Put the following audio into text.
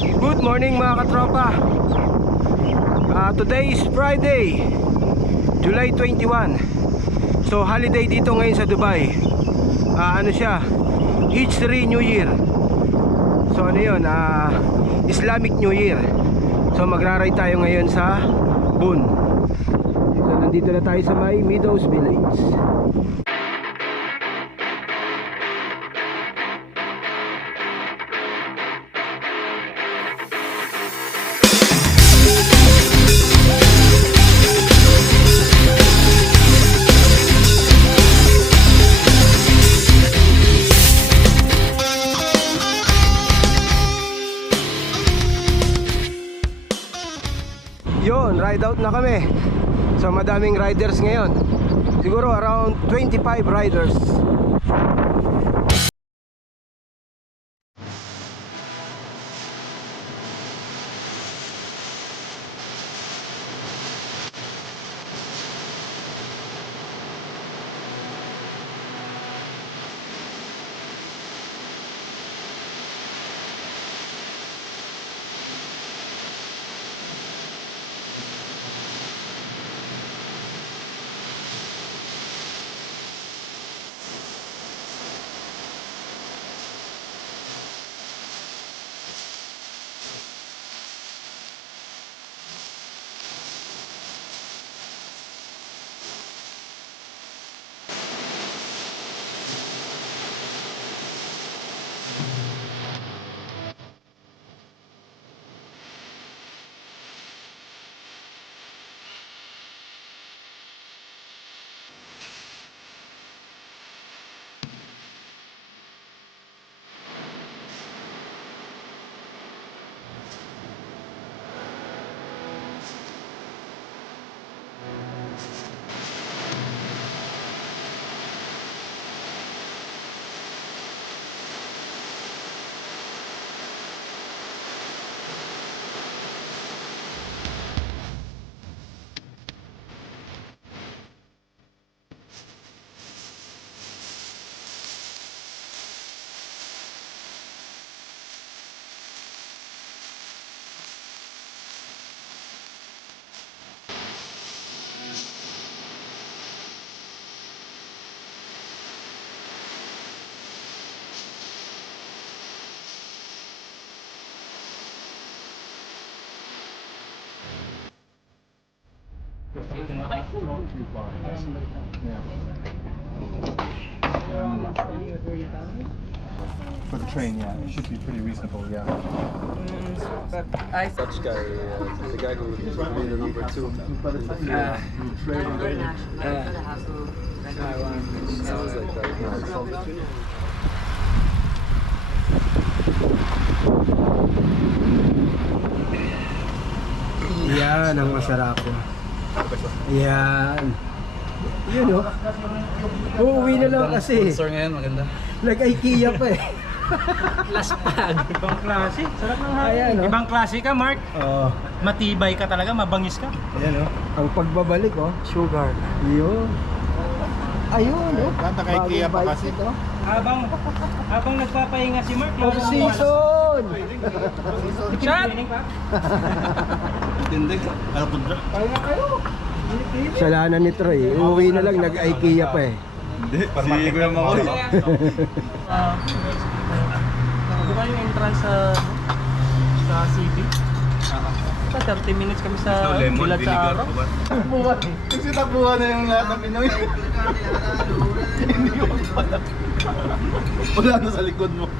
Good morning mga katropa. Today is Friday, July 21. So holiday dito ngayon sa Dubai. Ano siya? Hijri New Year. So ano yun? Islamic New Year. So magra-ride tayo ngayon sa Boon. So nandito na tayo sa may Meadows Village. Yun, ride out na kami. So madaming riders ngayon. Siguro around 25 riders. For the train, yeah, it should be pretty reasonable, yeah. But I Dutch guy, the guy who was the number 2. Sounds like that. Yan ang masarap ko. Yan. Yun o. Uuwi na lang kasi. Sponsor ngayon, maganda. Nag-IKEA pa eh. Laspag. Ibang klase. Sarap ng hangin. Ayan o. Ibang klase ka, Mark. Oh, Matibay ka talaga, mabangis ka. ayan o. Ang pagbabalik o. Sugar. Yun. Ayun o. Ganda kay IKEA pa kasi. Habang nagpapahinga si Mark, Off season! Shot! Tindig. Ano po dra? Pahinga kayo. Salanan ni Troy. Uuwi na lang, nag-IKEA pa eh. Hindi, si Kuya Makoy. Bukan yung entrance sa city. 30 minutes kami sa bulat sa araw. Takbuhan. Kasi takbuhan na yung lahat ng Pinoy. Hindi mo pala. Wala na sa likod mo.